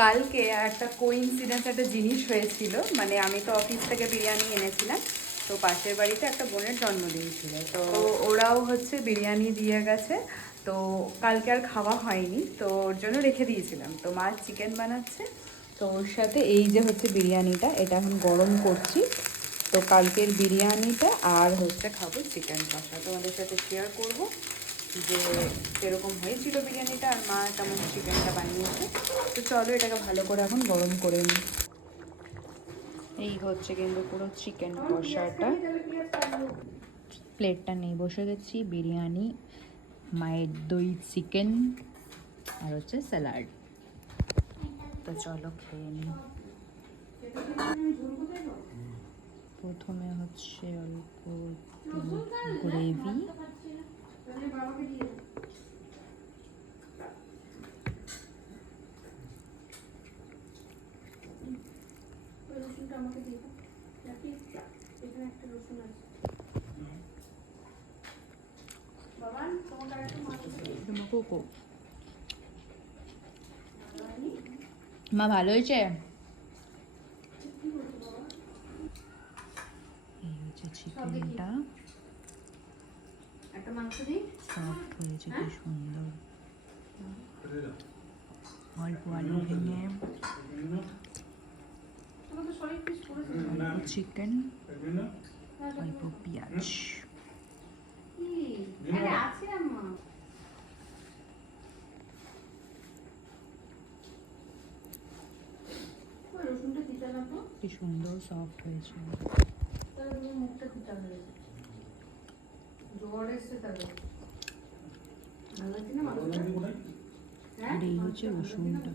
কালকে একটা কোইন্সিডেন্স একটা জিনিস হয়েছিল, মানে আমি তো অফিস থেকে বিরিয়ানি এনেছিলাম, তো পাশের বাড়িতে একটা বোনের জন্মদিন ছিল, তো ওরাও হচ্ছে বিরিয়ানি দিয়ে গেছে। তো কালকে আর খাওয়া হয়নি, তো ওর জন্য রেখে দিয়েছিলাম। তো মা চিকেন বানাচ্ছে, তো ওর সাথে এই যে হচ্ছে বিরিয়ানিটা, এটা এখন গরম করছি। তো কালকের বিরিয়ানিটা আর হচ্ছে খাবো চিকেন কষা, তোমাদের সাথে শেয়ার করব যে কীরকম হয়েছিল বিরিয়ানিটা আর মা কেমন চিকেনটা বানিয়েছে। তো চলো এটাকে ভালো করে এখন গরম করে নিই। এই হচ্ছে কিন্তু পুরো চিকেন কষাটা, প্লেটটা নিয়ে বসে গেছি, বিরিয়ানি, মায়ের দই চিকেন আর হচ্ছে স্যালাড। তো চলো খেয়ে নিই। প্রথমে হচ্ছে অল্প গ্রেভি, মা ভালো হয়েছে? এই হচ্ছে চিকেনটা, সফট হয়েছে, কি সুন্দর। অল্প আলু ভেঙে, অল্প চিকেন, অল্প পেঁয়াজ। কি সুন্দর সফট হয়েছে। আর এই হচ্ছে রসুনটা।